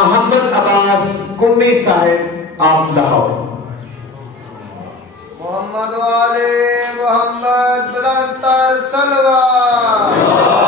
محمد عباس کنڈی صاحب آپ لاہور۔ محمد والے محمد بلندر سلوات۔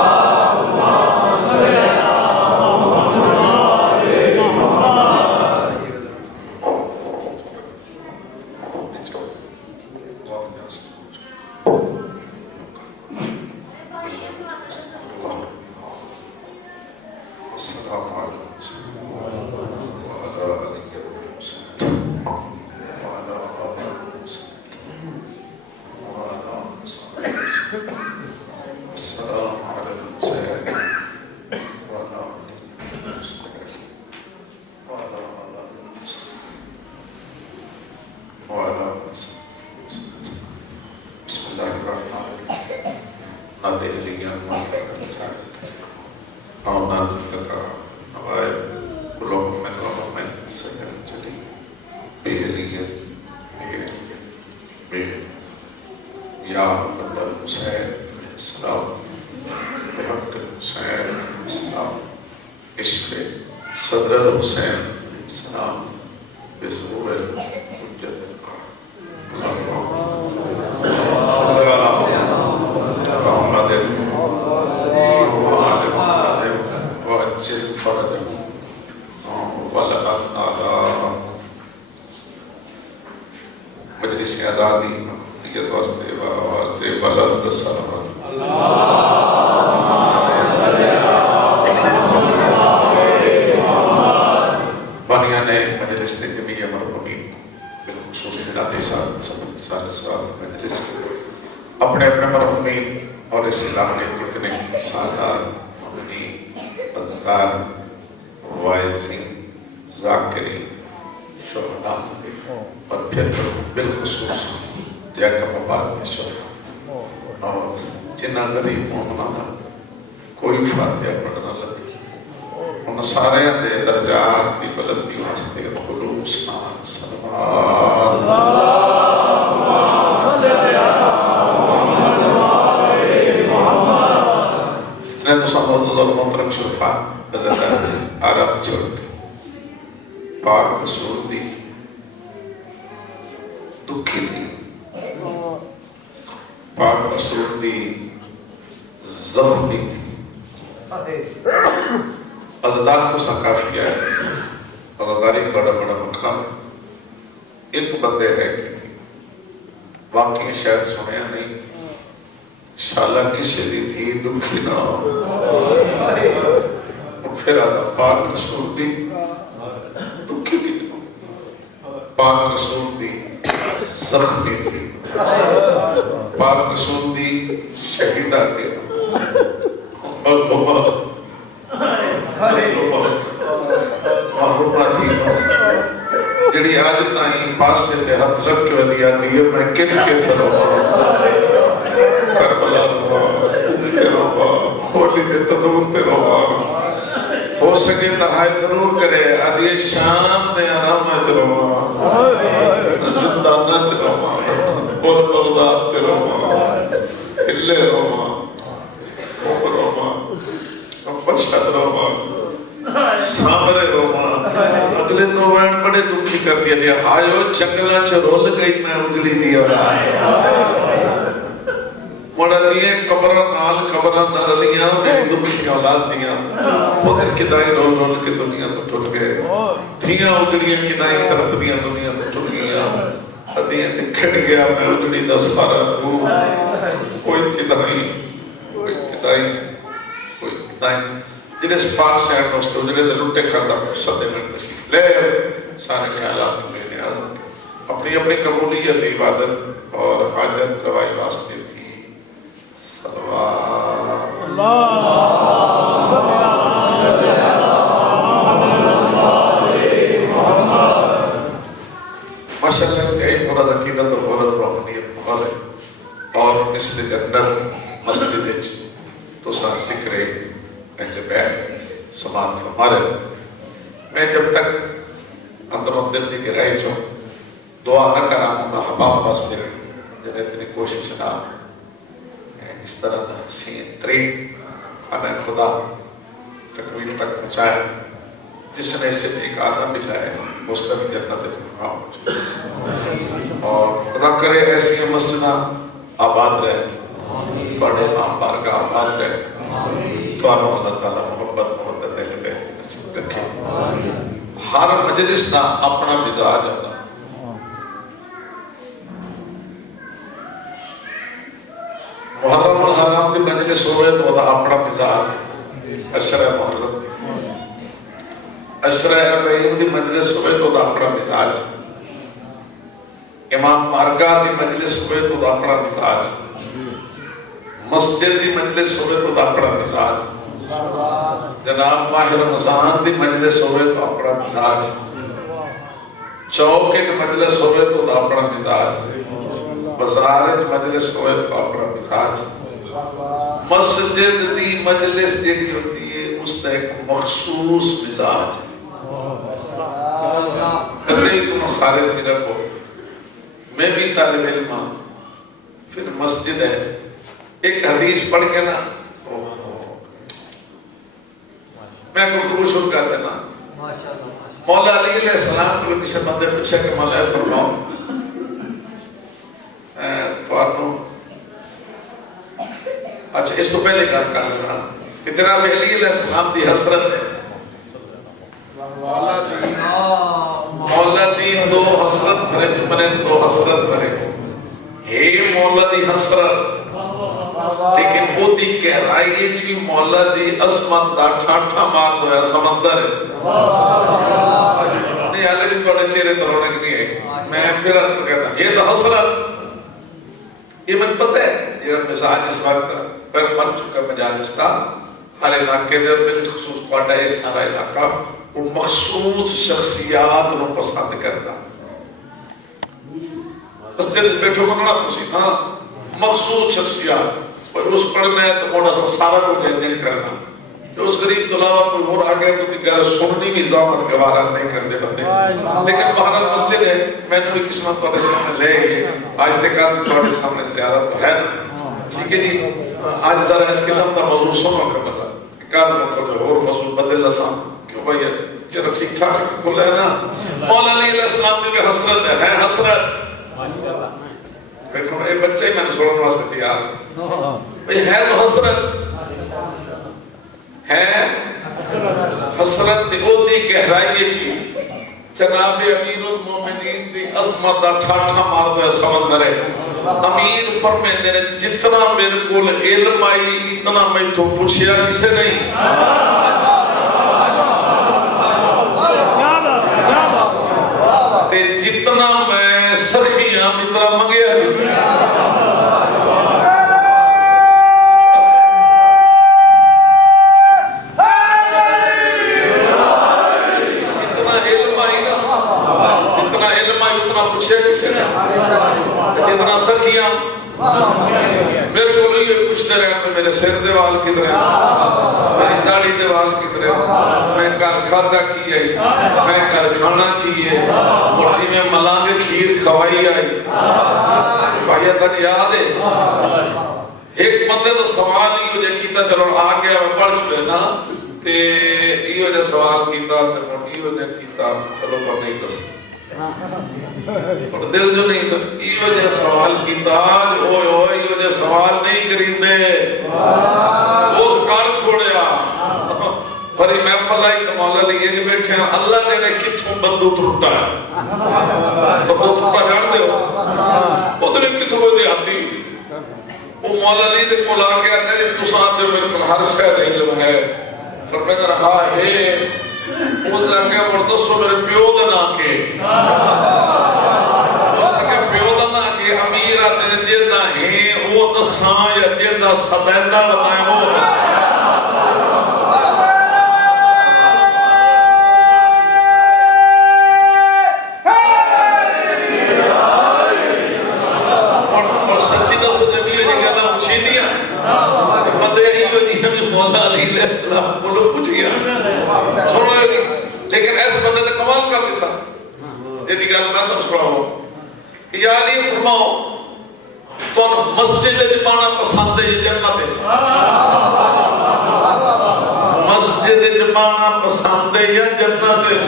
اپنے اپنے مرحومین اور اس علاقے کے جتنے سادات، مؤمنین، اذکار، واعظین، ذاکرین، شہداء اور پھر بالخصوص جیکب آباد کے شہداء اور جنہ غریب مومنہ کوئی فاتحہ پڑھنا لگی ان سارے دے درجات کی بلندی واسطے خلوص نال صلوات محترم شرفا عزت عرب چرک پاک رسول دی دکھی دی پاک رسول دی زخمی دی عزدار تو سا کافی ہے عزداری بڑا بڑا مقام ہے ایک بندے ہے کہ واقعی شاید سنیا نہیں انشاءاللہ کسی دی تھی دکھی نہ پھر آتا پاک رسول دی دکھی دی پاک رسول دی زخمی دی پاک رسول دی شہیدہ دی محرومہ تھی جڑی آج تائیں پاس سے ہاتھ رکھ کے ودیا دیئے میں کن کے تھرو کربلا رہا کوفے رہا کھولی دے تدور تے رہا ہو سکے تہائی ضرور کرے آدھے شام دے آرامت رہا زندہ نچ رہا بول بلدات تے رہا ہلے رہا خوب رہا پچھت رہا سامرے رہا اگلے نوین بڑے دکھی کر دیا دیا آئیو چنگلہ چھ رول گئی میں اجلی دیا مڑا دیئے قبرہ نال قبرہ نرلیاں میری دکھی اولاد دیاں پودر کدائی رول رول کے دنیا تو ٹھل گئے تھیاں اجلیاں کدائی طرف دیاں دنیا تو ٹھل گیا ادیاں نکھڑ گیا میں اجلی دس پارا کوئی کدائی کوئی کدائی کوئی کدائی جنہیں پاک سے آئے دوستو جنہیں دے لٹے کرتا صدے میں نصیب لے سارے خیالات میں نیاز اپنی اپنی قبولیت عبادت اور حاجت روائی واسطے کی صلوات ماشاءاللہ انتہائی مراد عقیدت اور مراد روحانیت مغالب اور مثل جنت مسجد تو سا ذکر اہل بیت سماعت فرمارے میں جب تک اندروں دل دی گہرائی چوں دعا نہ کرا میں حباب واسطے جب اتنی کوشش نہ اس طرح دا حسین ترین خانہ خدا تکمیل تک پہنچایا جس نے اسے ایک آدم ملا ہے اس کا بھی جنت میں مقام ہو جائے اور خدا کرے ایسی مسجد آباد رہے بڑے امام بارگاہ آباد رہے تو اللہ تعالیٰ محبت محبت اہل بیت نصیب رکھے ہر مجلس کا اپنا مزاج ہوتا محرم الحرام کی مجلس ہوئے تو وہ اپنا مزاج اشرہ محرم اشرہ اربعین کی مجلس ہوئے تو اپنا مزاج امام بارگاہ کی مجلس ہوئے تو اپنا مزاج مسجد کی مجلس ہوئے تو اپنا مزاج جناب ماہ رمضان کی مجلس ہوئے تو اپنا مزاج چوک کی مجلس ہوئے تو اپنا مزاج بازار مجلس ہوئے تو اپنا مزاج مسجد دی مجلس جیڑی ہوتی ہے اس کا ایک مخصوص مزاج ہے کبھی تم سارے تھی رکھو میں بھی طالب علم ہوں پھر مسجد ہے ایک حدیث پڑھ کے نا میں گفتگو شروع کر دینا مولا علی علیہ السلام کو کسی بندے پوچھا کہ مولا فرماؤ اچھا اس تو پہلے گل کر رہا کہ جناب علی علیہ السلام دی حسرت ہے مولا دی دو حسرت بھرے میں دو حسرت بھرے ہے مولا دی حسرت لیکن وہ دی گہرائی جی مولا دی عظمت دا ٹھاٹھا مار دو ہے سمندر ہے نہیں حالے بھی تھوڑے چہرے تو رونق نہیں ہے میں پھر کہتا یہ تو حسرت یہ مجھے پتہ ہے یہ مزاج اس وقت پر بن چکا مجالس کا ہر علاقے دے بالخصوص کوٹا ہے سارا علاقہ وہ مخصوص شخصیات کو پسند کرتا بس جب بیٹھو بننا کسی ہاں مخصوص شخصیات اور اس پڑھنا ہے تو موڑا سب سارا کو نہیں کرنا جو اس غریب تو علاوہ کوئی اور آگئے تو دیگر سننی بھی زامت گوارا نہیں کر دے بندے لیکن بہرحال مسجد ہے میں نے بھی قسمت پر سامنے لے گئے آج تک آج تمہارے سامنے زیارت ہے ٹھیک ہے جی آج ذرا اس قسم کا موضوع سنو کا بتا کار مطلب اور موضوع بدل لسان کیوں بھائی چلو ٹھیک ٹھاک کھل ہے نا مولا علی علیہ السلام کی حسرت ہے حسرت دیکھو یہ بچے ہی میں نے سوڑنے واسطے تیار بھئی ہے تو حسرت ہے حسرت دی او دی گہرائی چیز جناب امیر المومنین دی عظمت دا ٹھاٹھا مار دے سمندر ہے امیر فرمائے نے جتنا میرے کول علم آئی اتنا میں تو پوچھیا کسے نہیں تے جتنا میں سخیاں اتنا منگیا کسے جتنا سخیاں میرے کو یہ پوچھتے رہے میرے سر دیوال کدھر ہے میری داڑھی دیوال کدھر ہے میں کل کھادا کی ہے میں کل کھانا کی ہے مرتی میں ملانگ کھیر کھوائی آئی بھائی تک یاد ہے ایک بندے تو سوال ہی ہو جائے کیتا چلو آ گیا میں پڑھ چلے نا تے یہ ہو جائے سوال کیتا یہ ہو جائے کیتا چلو پر نہیں دس اور دل جو نہیں تو یہ جو سوال کیتا اوئے اوئے یہ جو سوال نہیں کریندے اس کار چھوڑیا پر یہ محفل آئی تو مولا لگے جو بیٹھے ہیں اللہ نے کتھوں بندوق ٹوٹا ہے بندوق ٹوٹا جان دے ہو ادھر کتھوں دے آتی وہ مولا نہیں دے کو لا کے آتے ہیں تو ساتھ دے میرے کو ہر شاید علم ہے فرمائے رہا ہے وہ جاکے مردسو میرے پیو دنا کے اس کے پیو دنا کے امیرہ تیرے دیدہ ہیں وہ دسان یا دیدہ سبیدہ بتائیں ہو اور سچی دل سے جب یہ جگہ میں اچھی دیا مدے ہی ہو جی ہمیں مولا علیہ السلام کو لوگ پوچھ گیا سنو لیکن ایسے بندے نے کمال کر دیتا جیدی گل میں تو سنا ہوں کہ یا علی فرماؤ تو مسجد جی پانا پسند ہے یہ جنت ہے مسجد جمانا پسند ہے یا جنت وچ؟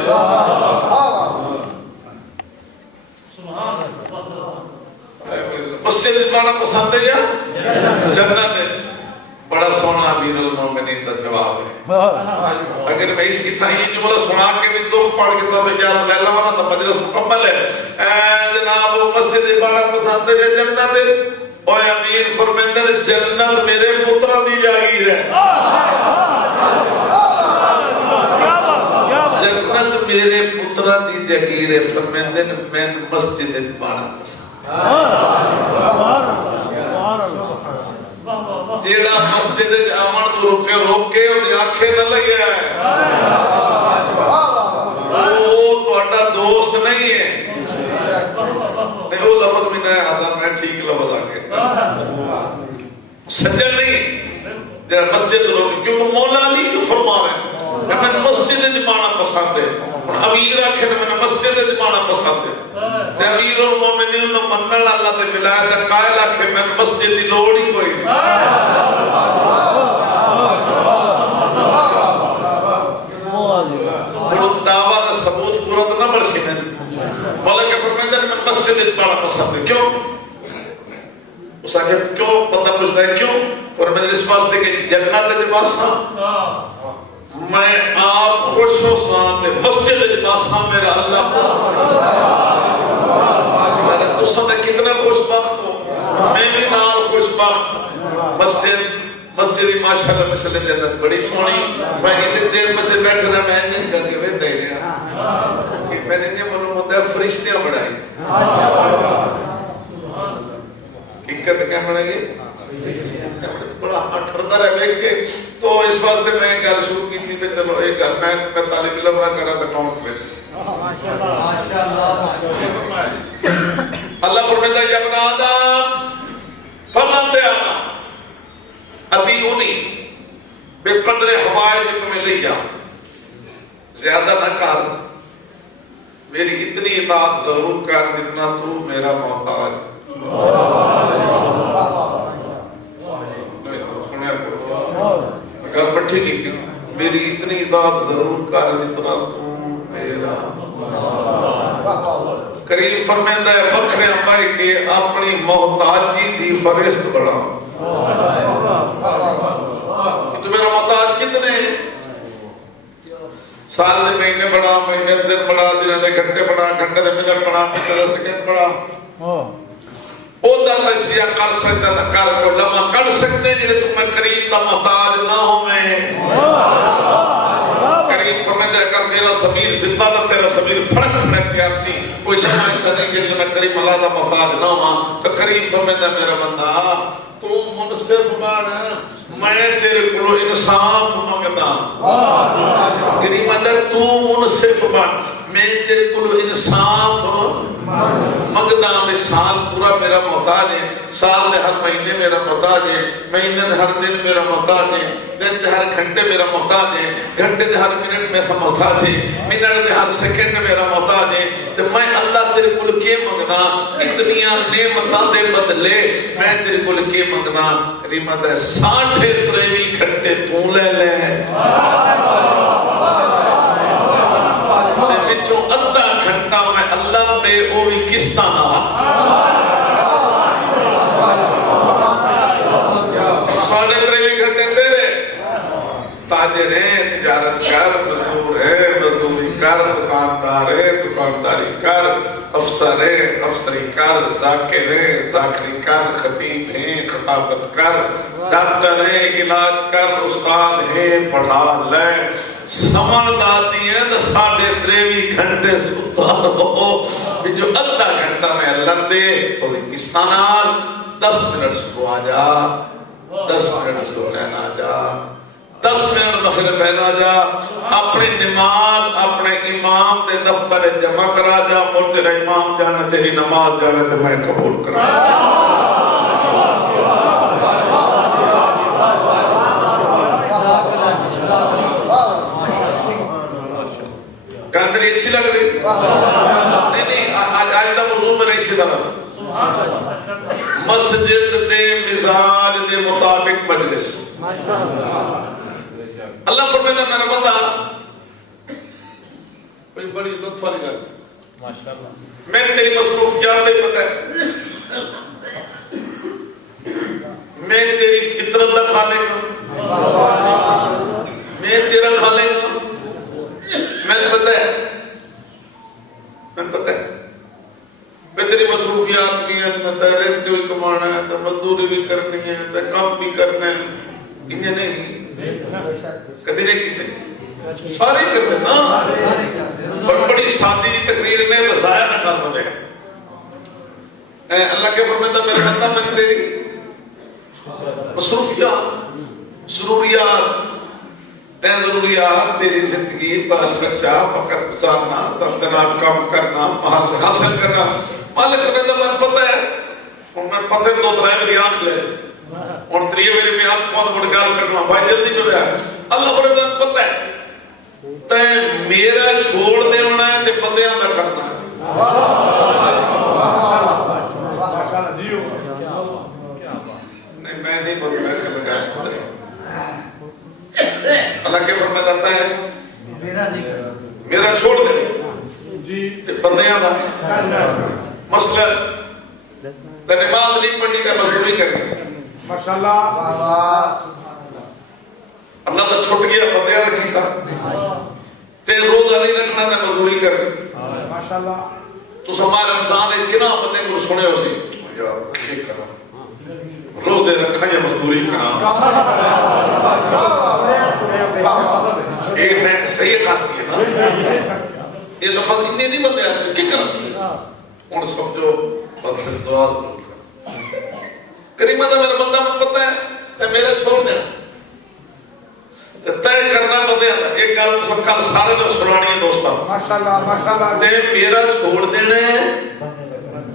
مسجد جمانا پسند ہے یا جنت وچ؟ بڑا سونا امیر المومنین کا جواب ہے. اگر میں اس کی تھا یہ جملہ سنا کے بھی دکھ پڑھ کے تو کیا میں لوانا تو مجلس مکمل ہے. اے جناب مسجد جمانا پسند ہے یا جنت وچ؟ اوے امیر فرماتے ہیں جنت میرے پتراں دی جاگیر ہے. جنت میرے پتراں دی جاگیر ہے. فرماتے ہیں میں مسجد وچ بانا جیڑا مسجد وچ آمن تو روکے او دی آنکھیں نہ لگیا ہے وہ تہاڈا دوست نہیں ہے. وہ لفظ بھی نہ آتا میں ٹھیک لفظ آ کے سجن نہیں جرا مسجد لوگ کیونکہ مولا علی جو فرما رہے ہیں میں مسجد جمانا پسند ہے. امیر آخر میں مسجد جمانا پسند ہے. امیر المومنین نے منن اللہ تے ولایت دا قائل آخر میں مسجد دی لوڑ ہی کوئی نہیں. دعویٰ دا ثبوت پورا تو نہ بڑھ سکے. مولا کے فرمائندہ نے مسجد جمانا پسند ہے. کیوں؟ اس آخر کیوں بندہ پوچھتا ہے کیوں؟ اور میں اس واسطے کہ جنت دے پاسا میں آپ خوش ہو سان مسجد دے پاسا میرا اللہ تو سب کتنا خوش بخت ہو. میں بھی نال خوش بخت. مسجد ماشاءاللہ مثل جنت بڑی سونی. میں اتنی دیر میں بیٹھ رہا میں نہیں کر کے ویندے گیا کہ میں نے معلوم ہوتا ہے فرشتیاں بڑھائی. حقیقت کیا بنے گی بڑا ٹھڑتا رہے کے. تو اس واسطے میں گل شروع کی تھی کہ چلو ایک گل میں طالب علم نہ کرا تو کون کرے. اللہ فرماتا ہے یا ابن آدم فرماتے آدم اتیونی بے قدر حوائج میں لے جا زیادہ نہ کر میری اتنی اطاعت ضرور کر جتنا تو میرا محتاج. اگر پٹھی نکلی میری اتنی اطاعت ضرور کر جتنا تو میرا. کریم فرمائندہ ہے بکھرے امبائی کے اپنی محتاجی دی فرشت بڑھا. تو میرا محتاج کتنے ہیں؟ سال دے مہینے بڑھا مہینے دن بڑھا دن دے گھنٹے بڑھا گھنٹے دے منٹ بڑھا منٹ دے سیکنڈ بڑھا. او دا تجزیہ کر سکتا ہے کر کو لمحہ کر سکتے ہیں جنہیں تمہیں کریم دا محتاج نہ ہو. میں کریم فرمائے کر تیرا ضمیر زندہ دا تیرا ضمیر پھڑک پھڑک کے آپ سی کوئی لمحہ ایسا نہیں کہ جنہیں کریم اللہ دا محتاج نہ ہو. تو کریم فرمائے میرا بندہ تو منصف بن میں تیرے کو انصاف منگدا. کریم اندر تو منصف بن میں تیرے کو انصاف منگدا. میں سال پورا میرا محتاج ہے. سال میں ہر مہینے میرا محتاج ہے. مہینے میں ہر دن میرا محتاج ہے. دن میں ہر گھنٹے میرا محتاج ہے. گھنٹے میں ہر منٹ میرا محتاج ہے. منٹ میں ہر سیکنڈ میرا محتاج ہے. تو میں اللہ تیرے کو کے منگدا اتنی نعمتاں دے بدلے میں تیرے کو کے منگدا. قیمت ہے 60 گھنٹے تو لے لے بچوں ادھا گھنٹہ میں اللہ دے او بھی کس طرح 3.5 گھنٹے تیرے. تاجر ہے تجارت کر مزدور ہے مزدوری کر دکاندار ہے دکانداری کر افسر ہے افسری کر ذاکر ہے ذاکری کر خطیب ہے خطابت کر ڈاکٹر ہے علاج کر استاد ہے پڑھا لے. سمن داتی ہے تو 3.5 گھنٹے سوتا رہو. جو ادھا گھنٹہ میں اللہ دے اور کس طرح 10 منٹ سو آ جا 10 منٹ سو رہنا جا 10 منٹ مغرب پہنا جا اپنی نماز اپنے امام دے دفتر جمع کرا جا اور تیرا امام جانا تیری نماز جانا تو میں قبول کرا. گندری اچھی لگ رہی نہیں آج دا موضوع میں نہیں طرح مسجد دے مزاج دے مطابق مجلس. اللہ فرماتا میرا بندہ کوئی بڑی لطف والی گل ماشاءاللہ میں تیری مصروفیات دے پتہ ہے میں تیری فطرت دا خالق ہوں میں تیرا خالق ہوں میں پتہ ہے میں تیری مصروفیات بھی ہیں میں رزق بھی کمانا ہے تو مزدوری بھی کرنی ہے تو کام بھی کرنا ہے انہیں نہیں کدی نہیں کیتے سارے کرتے نا بڑی سادی کی تقریر میں دسایا نہ کر دے اللہ کے فرماتا میرے بندہ میں تیری مصروفیات ضروریات ضروریات تیری زندگی بال بچہ فقر گزارنا تفتناب کام کرنا محاصل حاصل کرنا مالک فرماتا میں پتہ ہے اور میں پتہ دو ترائے میری آنکھ لے اور تریے میری میں آنکھ بہت بڑھ گال کرنا بھائی جلدی جو رہا اللہ فرماتا میں پتہ ہے تے میرا چھوڑ دے ہونا ہے تے بندیاں دا کرنا ہے نہیں میں نہیں بولتا میں کہ لگا اس کو اللہ کے فرماتا ہے میرا چھوڑ دے تے بندیاں دا مثلا تے نماز نہیں پڑھنی تے مزدوری کرنی ماشاءاللہ اللہ تو چھٹ گیا بندیاں دا کیتا تے روزہ نہیں رکھنا تے مزدوری کرنی ماشاءاللہ تو ہمارا رمضان ہے کنا بندے کو سنے ہو سی یار ٹھیک کرا روزے رکھا یا مزدوری کرا یہ میں صحیح خاص کیا نا یہ لفظ اتنے نہیں بندے آتے کی کرا ان سب جو بدل دعا کریمہ دا میرا بندہ میں پتہ ہے تے میرا چھوڑ دینا طے کرنا بندے آتا ایک گل سب کل سارے جو سنانی ہے دوستاں ماشاءاللہ ماشاءاللہ تے میرا چھوڑ دینا ہے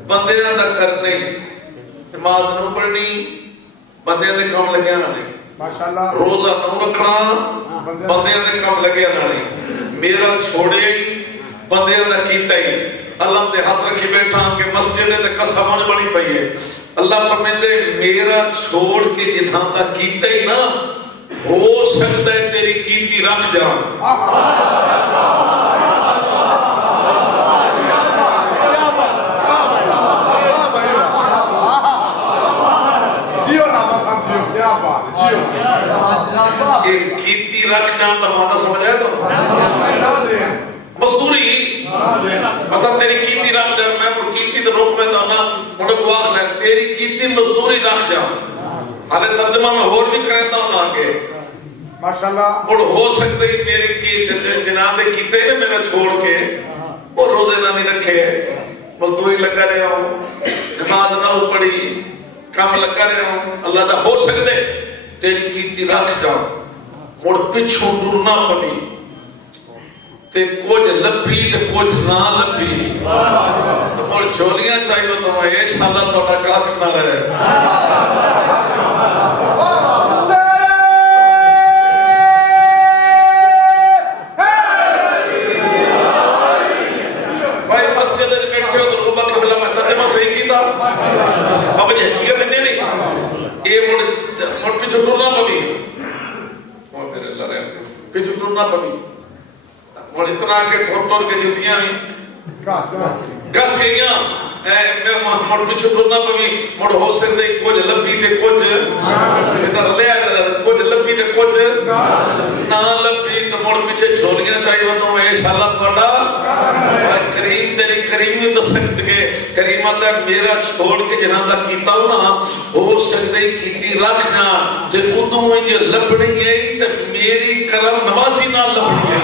بندے دا کرنے نماز نہ پڑھنی بندے دے کام لگیا نہ نہیں ماشاءاللہ روزہ نہ رکھنا بندے دے کام لگیا نہ نہیں میرا چھوڑے بندے دا کیتا ہی اللہ دے ہاتھ رکھی بیٹھا کہ مسجد دے قسم بڑی پئی ہے اللہ فرماتے میرا چھوڑ کے جنہاں دا کیتا ہی نہ ہو سکتا ہے تیری کیتی رکھ جان کیتی رکھ جان کا معنی سمجھ آئے تو مزدوری مثلا تیری کیتی رکھ جان میں کیتی تو روک میں دانا مجھے گواہ لیں تیری کیتی مزدوری رکھ جان حالے ترجمہ میں اور بھی کریں تو نہ آگے ماشاءاللہ اور ہو سکتا ہے میرے کی جناب دے کیتے ہیں میرا چھوڑ کے اور روزے نہ نہیں رکھے مزدوری لگا رہے ہوں نماز نہ پڑھی کام لگا رہے ہوں اللہ دا ہو سکتے تیری کیتی رکھ جاؤ مڑ پچھوں ڈرنا پڑی تے کچھ لبھی تے کچھ نہ لبھی تو مڑ چولیاں چاہیے تو میں یہ شاءاللہ توڑا کاک نہ رہے بھائی مسجد میں بیٹھے ہو تو ربا قبلہ میں ترجمہ صحیح کی تھا اب یہ حقیقت نہیں یہ مڑ پیچھے ٹرنا پڑی پیچھے ٹرنا پڑی مڑ اتنا کہ ٹھوٹر کے جتیاں ہیں گس گئیاں مڑ پیچھے ٹرنا پڑی مڑ ہو سکتے کچھ لبھی تے کچھ کچھ لبھی تے کچھ نہ لبھی تو مڑ پیچھے جھولیاں چاہیے تو میں انشاءاللہ تھوڑا کریم تیری کریمی تو سکتے کہ کریمہ تے میرا چھوڑ کے جنہاں دا کیتا ہوں نا ہو سکتے کیتی رکھ جا تے ادھوں میں یہ لبڑی ہے تے میری کرم نوازی نہ لبڑی ہے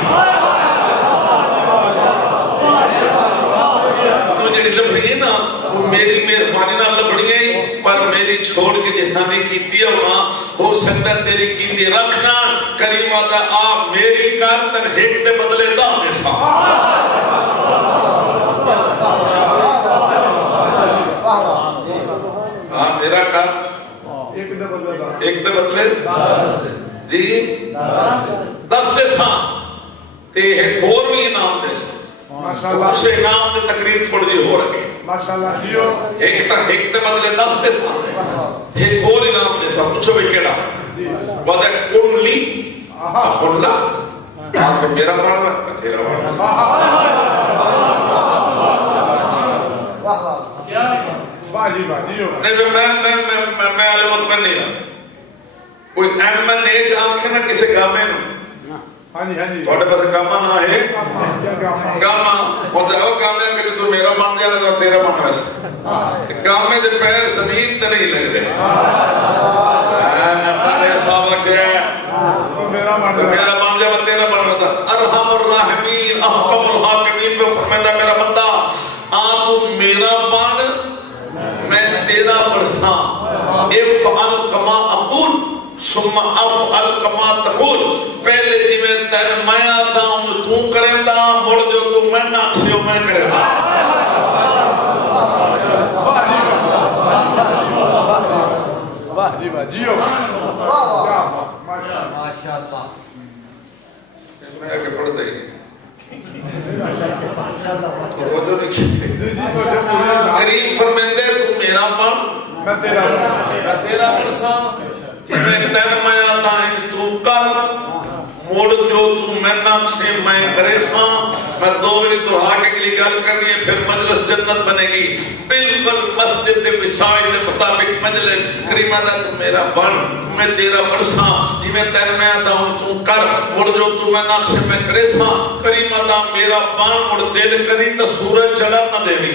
مجھے لبڑی ہے نا وہ میری مہربانی نہ لبڑی ہے پر میری چھوڑ کے جنہاں نے کیتی ہے وہاں ہو سکتا تیری کیتی رکھنا کریمہ دا آپ میری کار تن ہیک دے بدلے دا دیسا میرا کار ایک دے بدلے جی 10 دیسا تے ایک اور بھی انعام دیسا اسے انعام دے تقریر تھوڑی جی ہو رکھے ایک دے بدلے 10 دیسا ایک اور انعام دیسا پوچھو بھی کیڑا وَدَ كُنْ لِي پڑھ لا آپ میرا پڑھنا میں تیرا پڑھنا واہ جی واہ جی نہیں میں علمت میں نہیں کوئی ایم این اے آنکھیں نہ کسی گامے نو ہاں جی ہاں جی تھوڑے پاس گاما نہ ہے گاما ہوتا ہے وہ گامے کہ تو میرا بن جانا تو تیرا بن ویسے گامے دے پیر زمین تے نہیں لگ رہے میں صحابہ کیا میرا بن جا تیرا بن ویسا ارحم الراحمین احکم الحاکمین پہ فرمائدہ میرا بندہ تو میرا بن میں تیرا برساں افعل کما اقول ثم افعل کما تقول پہلے جی میں تین میں آتا ہوں تو کریں دا مڑ جو تو میں ناکسی ہوں میں کریں دا واہ جی واہ جیو ماشاءاللہ میں کہ پڑھتا ہی وہ جو نہیں کھتے کریم فرمیندے تو میرا بن میں تیرا برساں میں تین میں آتا ہے تو کر موڑ جو تو میں نام سے میں کرے ساں میں دو میری دعا کے لیے گل کرنی ہے پھر مجلس جنت بنے گی بالکل مسجد دے وشائی دے مطابق مجلس کریمہ دا تو میرا بن میں تیرا برساں جی میں تین میں آتا ہوں تو کر موڑ جو تو میں نام سے میں کرے ساں کریمہ دا میرا بن موڑ دل کری تو سورج چلا نہ دے گی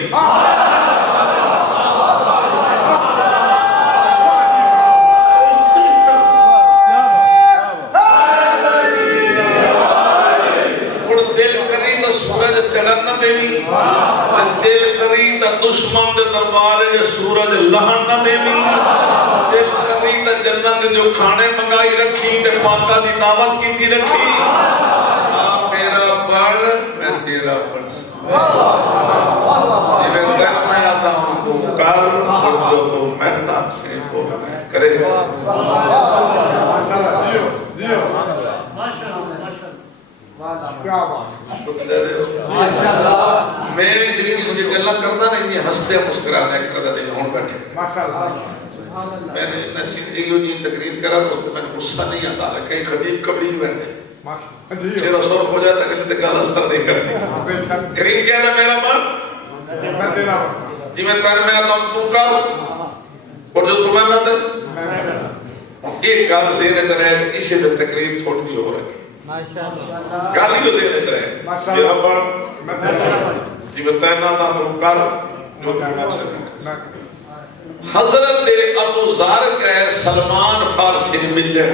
سورج چڑھن نہ دیوی دل کری تا دشمن دے دربارے جے سورج لہن نہ دیوی دل کری تا جنت جو کھانے منگائی رکھی تے پاکا دی دعوت کی تھی رکھی آپ میرا بڑھ میں تیرا بڑھ جی میں دن میں آتا ہوں تو کار اور جو تو میں نام سے بولا میں کرے ماشاءاللہ جیو جیو کیا بات کچھ لے رہے ہو میں جنہی مجھے گلہ کرنا نہیں یہ ہستے مسکرانا ہے کرنا نہیں ہون بیٹھے ماشاءاللہ میں نے اتنا چیز ایو جی تقریر کرا تو اس میں غصہ نہیں آتا ہے کہیں خطیب کبھی ہوئے تھے ماشاءاللہ جیو چیرہ سور ہو جاتا ہے کہ گل اثر نہیں کرتی کریم کہہ دا میرا من میں تیرا بن جی میں تیرے میں آتا ہوں تو کر اور جو تمہیں نہ دے ایک گل سے نے درہے اسی دے تقریر تھوڑی بھی ہو رہی گالی کو سے دیتا ہے میرا بڑھ میں تیرا بن جی بتائنا تھا تو کر جو تمہیں اثر نہیں کرتی حضرت ابو ذر کہے سلمان فارسی نے مل جائے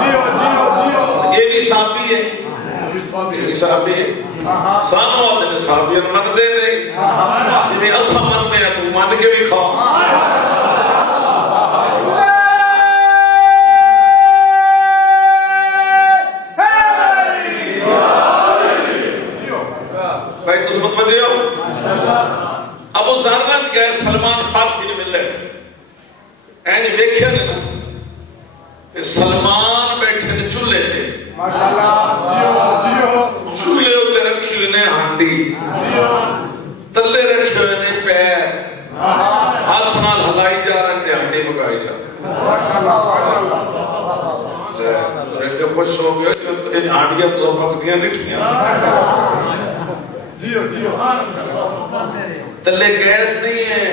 جیو جیو جیو یہ بھی صحابی ہے یہ بھی صحابی ہے سانو آدھے نے صحابی من دے نہیں جنہیں اصلا من دے تو من کے بھی کھاؤ بھائی تو متوجہ ہو ابو ذر نے کہا سلمان فارسی نے مل رہے اینی ویکھیا نے نا سلمان بیٹھے نے چولہے تھے ماشاءاللہ جیو جیو چولہے ہوتے رکھی ہوئے نے ہانڈی تلے رکھے ہوئے نے پیر ہاتھ نال ہلائی جا رہے تھے ہانڈی مگائی جا رہے ماشاءاللہ ماشاءاللہ تو ایسے خوش ہو گئے کہ ان ہانڈیاں تو وقت دیا نٹھیاں جیو جیو تلے گیس نہیں ہے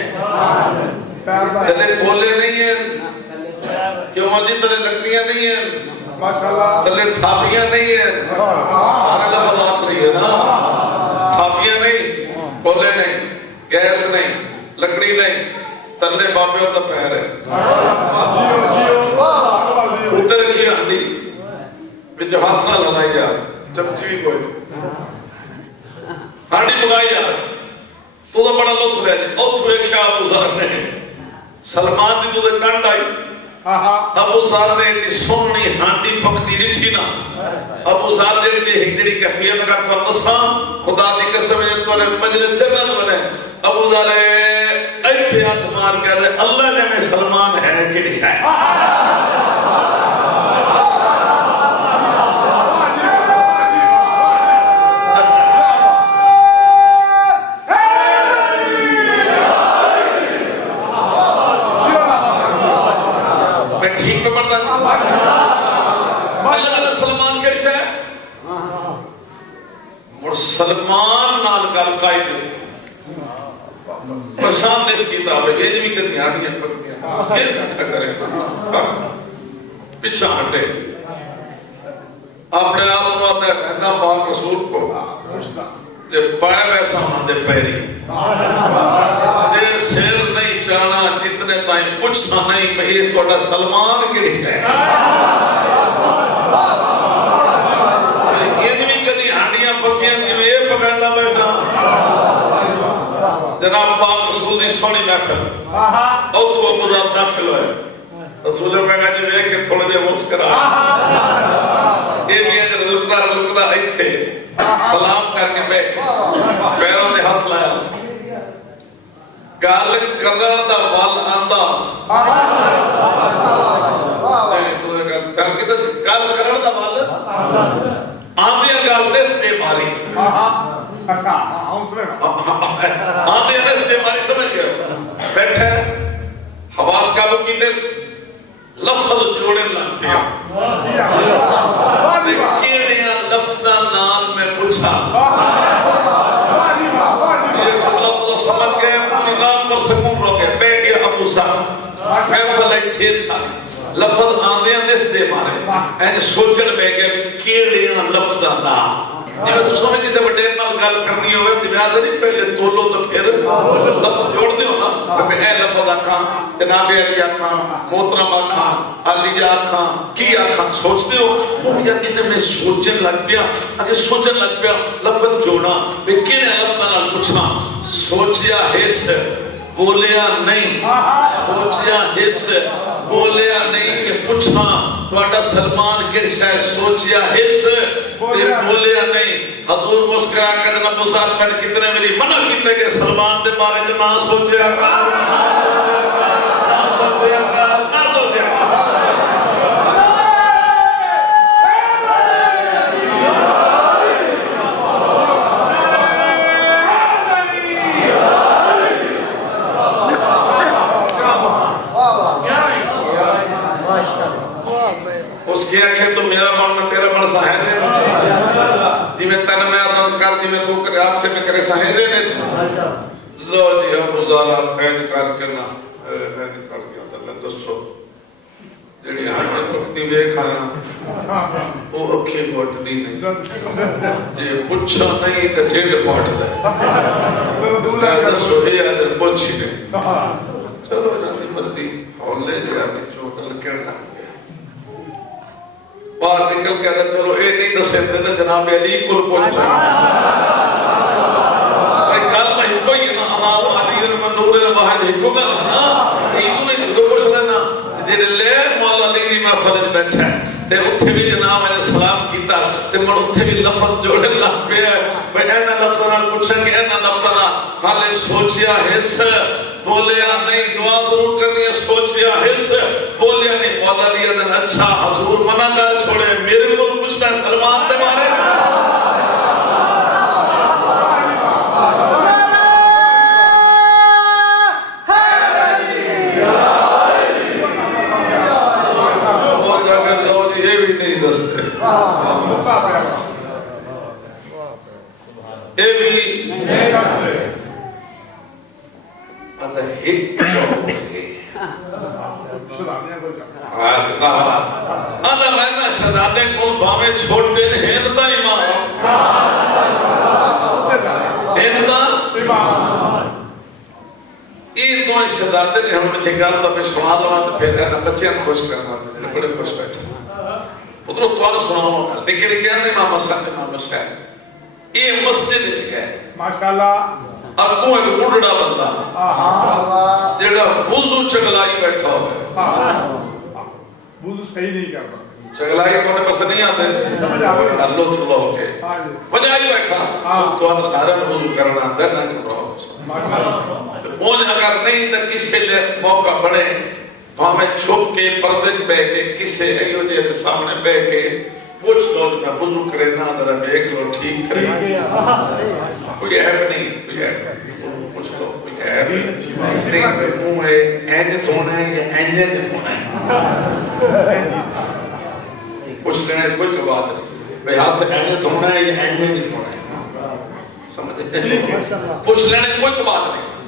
تلے کولے نہیں ہیں کیوں مرجی تلے لکڑیاں نہیں ہیں ماشاءاللہ تلے تھاپیاں نہیں ہیں سارے لفظ آپ نہیں ہے نا تھاپیاں نہیں کولے نہیں گیس نہیں لکڑی نہیں تلے بابے ہوتا پہر ہے اتر رکھی ہانڈی جو ہاتھ نہ لڑائی جا چمچی بھی کوئی ہانڈی مگائی جا تو بڑا لطف ہے اتو ایک ابو ذر نے سلمان دی تو دے کنڈ آئی ابو ذر نے ایک سونی ہانڈی پکتی نہیں نا ابو ذر نے ایک جڑی کیفیت کا فرمسا خدا دی قسم ہے تو نے مجلس جنت بنے ابو ذر ایتھے ہاتھ مار کے اللہ نے میں سلمان ہے کیڑی ہے ٹھیک میں پڑھتا اور سلمان نال گل قائد سی پرشان نے اس کتاب ہے یہ بھی کہ دھیانیاں پکتیاں یہ بیٹھا کرے پیچھا ہٹے اپنے آپ کو آتا ہے کہنا پاک رسول کو تے پائے ویسا ہم دے پیری تے سیر نہیں چانا جتنے تائیں پوچھنا نہیں کہ یہ توڑا سلمان کڑی ہے یہ بھی کدی ہانڈیاں پکیاں دی میں یہ پکڑنا بیٹھا جناب پاک رسول دی سونی محفل اور تو مزاد داخل ہوئے رسول میں کہا جی دیکھ کے تھوڑے دے مسکرا یہ بھی اگر رکتا ایتھے سلام کر کے بیٹھ پیروں دے ہاتھ لایا گال کرن دا وال انداز گال کرن دا وال آندے گال نس دے ماری آندے نس دے ماری سمجھ گئے بیٹھے حواس کا لوگ کی دس لفظ جوڑے لگ پیا کیڑیا لفظاں نال میں پوچھا یہ جملہ تو سمجھ گئے پوری رات پر سکون رو گئے بے گیا ابو صاحب فیفل ایک ٹھیر سارے لفظ آندے نس دے مارے این سوچن بے گئے کیڑیا لفظاں نال جب تو سمجھ جیسے بڑے نال گل کرنی ہوئے دماغ نہیں پہلے تولو تو پھر لفظ جوڑ دے ہو نا کہ اے لفظ آکھاں جناب علی آکھاں محترم آکھاں علی آکھاں کی آکھاں سوچتے ہو وہ یقین میں سوچن لگ پیا اگر سوچن لگ پیا لفظ جوڑا میں کنے لفظ نال پوچھنا سوچیا حس بولیا نہیں سوچیا حس بولیا نہیں کہ پوچھنا تھوڑا سلمان کرشا ہے سوچیا حس بولیا نہیں حضور مسکرا کر نبو صاحب پر کتنے میری منع کیتے کہ سلمان دے بارے جو نہ سوچیا نہ سوچیا اس کی آنکھیں تو میرا بڑھنا تیرا بڑھ ساہدے جی میں تن میں آدھا کر جی میں تو کرے آپ سے میں کرے ساہدے نے لو جی ابو زالہ پین کر کرنا پین کر گیا اللہ دسو جڑی آنکھیں وقتی دیکھ آیا وہ اکھیں بوٹ دی نہیں جی پوچھا نہیں تو ڈیڑھ بوٹ دے دسو ہی آدھر پوچھی نہیں چلو جاتی مردی ہولے جی آدھی چوکر لکڑنا باہر نکل کے آدھا چلو اے نہیں دسے دے جناب علی کل پوچھ لیں کل نہیں کوئی نا ہمارو علی المنور الواحد ہکو گا نا ایدو نے جدو پوچھ لینا جنہیں لے مولا علی دی محفظ بیٹھا ہے تے اتھے بھی جناب علیہ السلام کیتا تے مڑ اتھے بھی لفظ جوڑے لگ پیا بھئی اینا لفظنا پوچھا کہ اینا لفظنا حالے سوچیا حس بولیا نہیں دعا ضرور کرنی ہے سوچیا حس بولیا نہیں مولا علی ادن اچھا حضور منع کر چھوڑے میرے کو پوچھتا ہے سلمان دے بارے شہزادے کو باوے چھوٹے نے ہندہ ایمان ہندہ یہ دو شہزادے نے ہم بچے گا تو میں سنا دوں تو پھر کہنا بچے ہم خوش کرنا بڑے خوش بیٹھے ادھر توان سناؤں لیکن کیا نہیں امام حسین امام حسین یہ مسجد ہے ماشاءاللہ ابو ایک بڑھڑا بندہ جڑا وضو چگلائی بیٹھا ہو ہے وضو صحیح نہیں کرتا چگلائی تو نے پسند نہیں آتے لطف اللہ ہو کے وجائی بیٹھا تو ان سارا وضو کرنا اندر نہ کرو کون اگر نہیں تو کسی لئے موقع بڑھے تو ہمیں چھپ کے پردے بے کے کسے ایو جے سامنے بے کے پوچھ لو میں وضو کرے نہ ذرا دیکھ لو ٹھیک کرے کوئی عیب نہیں کوئی عیب پوچھ لو کوئی عیب نہیں منہ ہے اینج دھونا ہے یا اینج دھونا ہے پوچھ لینا کوئی بات نہیں بھئی ہاتھ اینج دھونا ہے یا اینج دھونا ہے سمجھے پوچھ لینے کوئی بات نہیں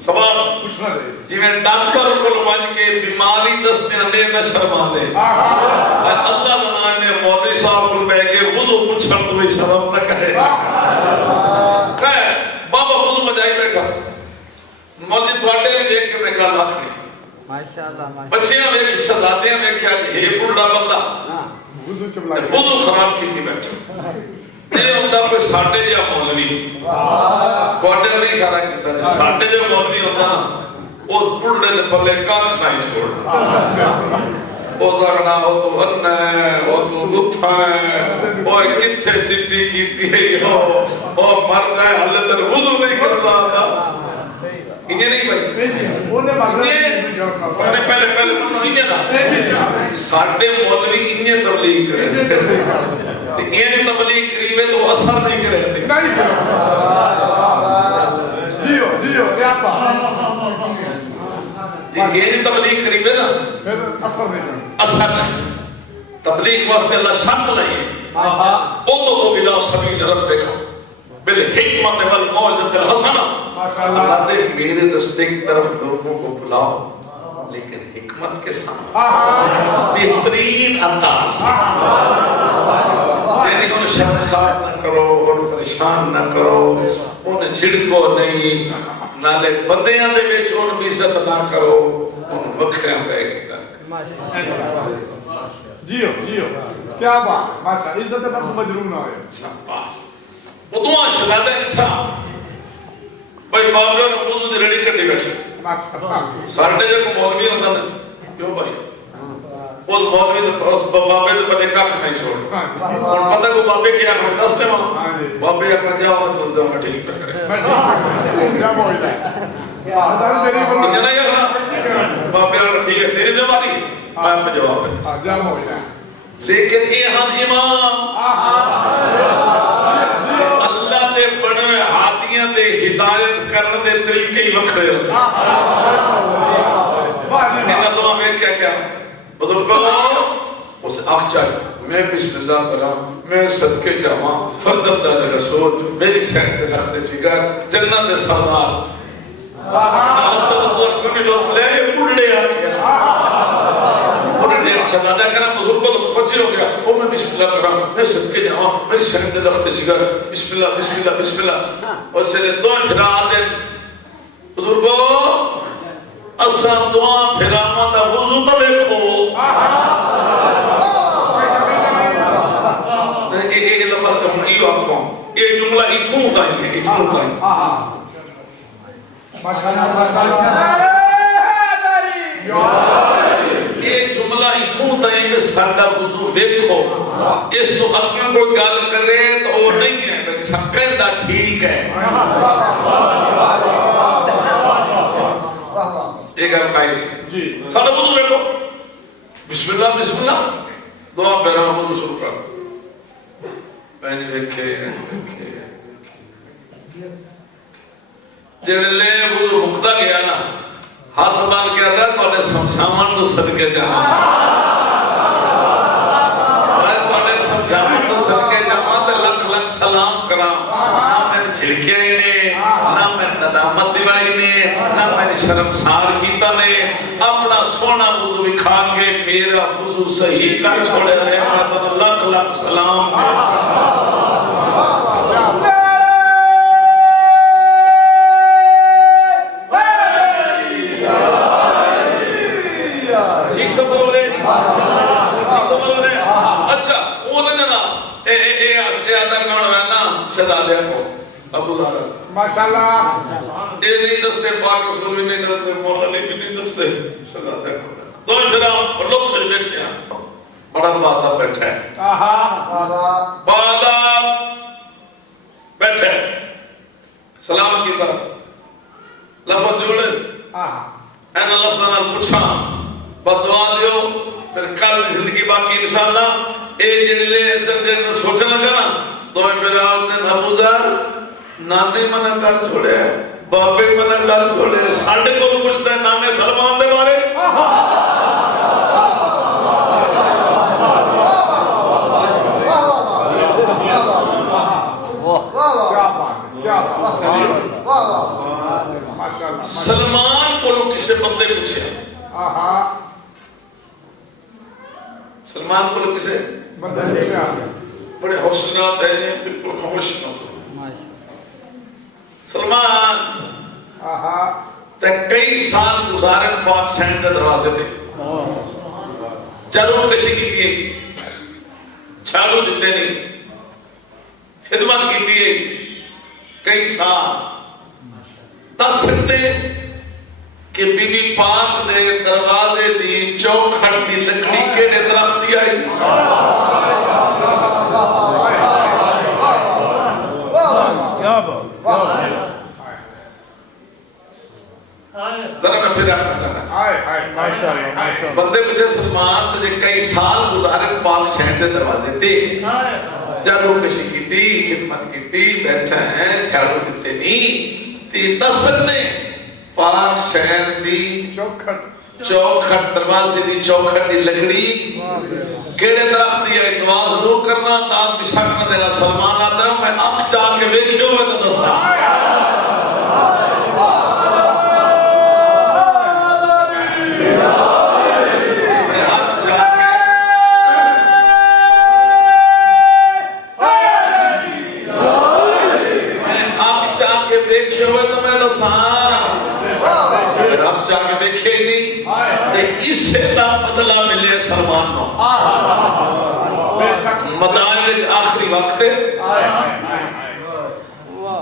سوال پوچھنا دے جی میں ڈاکٹر کو مان کے بیماری دستے نے نہ شرما دے اللہ تعالی نے مولوی صاحب کو کہے کہ وضو پوچھن تو بھی شرم نہ کرے بابا وضو بجائی بیٹھا مولوی تواڈے بھی دیکھ کے میں گل آکھنی ماشاءاللہ بچیاں ویکھ شہزادیاں ویکھیا کہ یہ بوڑھا بندہ وضو چبلا وضو خراب کیتی بیٹھا یہ ہوتا کوئی ساڈے جہا مولوی تواڈے نہیں اشارہ کیتا ساڈے جو مولوی ہوتا نا اس بوڑھے نے پلے کھ نہیں چھوڑنا وہ لگنا وہ تو بننا ہے وہ تو لطھا ہے وہ کتنے چٹی کیتی ہے وہ مرد ہے حالت وضو نہیں کرتا تھا انہیں نہیں بھائی پہلے انہیں نا ساڑھے مولوی انہیں تبلیغ کرے انہیں تبلیغ کریوے تو اثر نہیں کرے انہیں تبلیغ کریوے نا اثر نہیں تبلیغ واسطے اللہ شرط نہیں ہے ادعو الی سبیل ربک بالحکمت والموعظۃ الحسنہ اللہ دے میرے رستے کی طرف لوگوں کو بلاؤ لیکن حکمت کے ساتھ بہترین انداز یعنی انہیں شرمسار نہ کرو انہیں پریشان نہ کرو انہیں جھڑکو نہیں نالے بدیاں دے وچ انہیں بھی عزت نہ کرو انہیں وکھریاں پہ کی جیو جیو کیا بات ماشاء عزت پر مجروح نہ ہوئے شاباش وہ دعا شہادہ اٹھا بھائی بابے نے وضو دی ریڈی کرنی بیٹھے ساڈے جو مولوی ہوتا نا کیوں بھائی وہ مولوی دے بابے دے پتے کھ نہیں چھوڑ اور پتہ کو بابے کیا کرے دس دے ماں بابے اپنا جاؤ تو دو ٹھیک پہ کرے کیا بول رہا ہے میری بول جنا یار بابے ٹھیک ہے تیری بیماری میں پہ جواب ہے جا بول رہا ہے لیکن یہ ہم امام اللہ دے بڑے ہاتھیاں دے ہدایت کرنے دے طریقے ہی وکھرے ہوتے ہیں دعا میں کیا بزرگوں اسے آنکھ چاہیے میں بسم اللہ کرا میں صدقے جاواں فرزند رسول میری سینٹ دے رکھتے جگر جنت دے سردار کبھی لوگ لے بڑھڑے آکے انہوں نے شہزادہ کرا بزرگوں کو متوجہ ہو گیا وہ میں بسم اللہ کرا میں صدقے جاواں میری سینٹ دے رکھتے جگر بسم اللہ بسم اللہ بسم اللہ اور سے دو پھرا دے بزرگوں اساں دعا پھراواں دا وضو تو دیکھو یہ لفظ تو نہیں آکھوں یہ جملہ اتھوں تائیں ہے اتھوں تائیں یہ جملہ اتھوں تائیں کہ ساڈا وضو دیکھو اس تو اپنے کو گل کرے تو وہ نہیں ہے چھکن دا ٹھیک ہے ایک گل قائل ساڈا وضو دیکھو بسم اللہ دعا پہلا وضو شروع کر پہلے دیکھے جڑے لے وضو مکتا گیا نا ہاتھ بن کے آتا تواڈے سمجھاون تو صدقے جاواں تواڈے سمجھاون تو صدقے جاواں تے لکھ لکھ سلام کراں نہ میں چھڑکیا ہی نے نہ میں ندامت دیوائی نے نہ میں شرمسار کیتا نے اپنا سونا وضو دکھا کے میرا وضو صحیح کر چھوڑے رہے تو لکھ لکھ سلام ٹھیک سفر ہو رہے اچھا وہ دینا اے آدھا کون ہے نا شہزادے کو ابو ذر ماشاءاللہ یہ نہیں دستے پاک رسول نہیں دستے مولا بھی نہیں دستے شہزادے کو دو پھرا اور لوگ سے بیٹھے ہیں بڑا بادہ بیٹھا ہے بادہ بیٹھے سلام کی طرف لفظ جوڑے این لفظ نال پوچھا بدعا دیو پھر کل زندگی باقی انشاءاللہ ایک جن لے ایسے دن سوچنے لگا نا تو میرا دن ابو ذر نانے منہ کر چھوڑے بابے منہ کر چھوڑے ساڑھے کو پوچھتا ہے نامے سلمان دے بارے کیا بات ہے، کیا بات ہے، ماشاءاللہ۔ سلمان کو کسی بندے پوچھے، سلمان کو کسے بندے پوچھے، بڑے حوصلات ہیں، بالکل خاموش نہ ہو۔ سلمان تے کئی سال گزارے پاک سینٹ کے دروازے تے، جرور کشی کی چھاڑو دیتے نہیں، خدمت کی کئی سال۔ دس سکتے کہ بی بی پاک نے دروازے دی چوکھٹ دی لکڑی کیڑے درخت دی آئی؟ ذرا میں پھر آپ چاہنا چاہتا بندے مجھے سلمان تجھے کئی سال گزارے پاک شہر کے دروازے تے، جادو کشی کی تھی، خدمت کی تھی، بیٹھا ہے، جھاڑو دیتے نہیں، تی دس سکتے پاک شہر دی چوکھٹ دروازے دی چوکھٹ دی لکڑی کیڑے درخت دی ہے؟ دعا ضرور کرنا، داد بھی شک نہ دینا۔ سلمان آتا ہے، میں اب چاہ کے بیٹھے ہوئے تو دستا جا کے دیکھے نہیں، اس سے تا بدلہ ملے سلمان کو۔ مدائن آخری وقت ہے،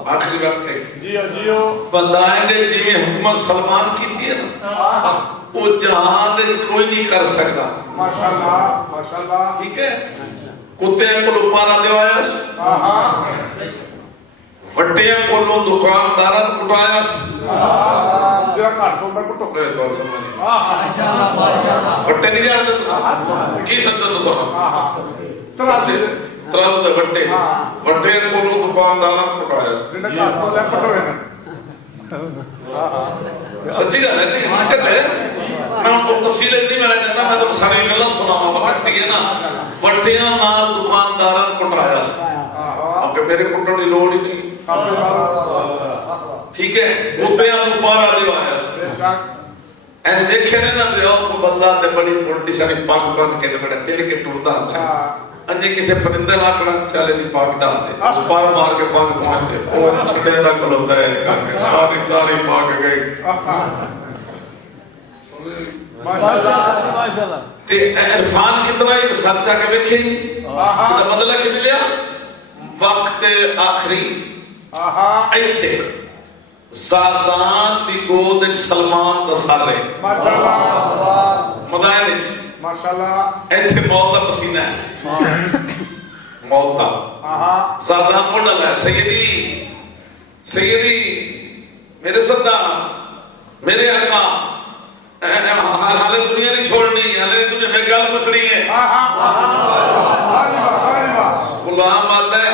آخری وقت ہے، مدائن جی میں حکومت سلمان کی تھی نا، وہ جہان کوئی نہیں کر سکتا۔ ماشاءاللہ، ٹھیک ہے، کتے کو لپارا دیوایا، وٹیاں کو لو دکاندارن کٹایا، وٹے نہیں جانتے کی سنتے سونا ترال دے وٹے وٹے کو لو دکاندارن کٹایا، سچی گل ہے نہیں حقیقت ہے، میں ان کو تفصیل نہیں میں کہتا، میں تو ساری گلاں سناواں وقت سی ہے نا، وٹیاں نال دکاندارن کٹایا، اب میرے کٹن دی لوڑ ہی نہیں، ٹھیک ہے، دوسرے آپ پارا دیوایا این دیکھے نا بیاؤ کو بندہ تے بڑی ملٹی ساری پاک بند کے بڑے تیل کے ٹوڑ دا ہے، انجے کسے پرندے لاکڑا چالے دی پاک ڈال دے، اس پار مار کے پاک بنے تھے، وہ چھڑے دا کھلوتا ہے، ساری تاری پاک گئی۔ تے عرفان کتنا ایک ساتھ چاہ کے بیکھے نہیں، بدلہ کی ملیا وقت آخری ایتھے زازان دی گود سلمان دسالے مدائن ایتھے موت دا پسینہ ہے، موت دا زازان کو ڈالا ہے، سیدی سیدی میرے صدہ میرے آقا حالے دنیا نہیں چھوڑنی ہے، حالے دنیا میں گل پچھڑی ہے، غلام آتا ہے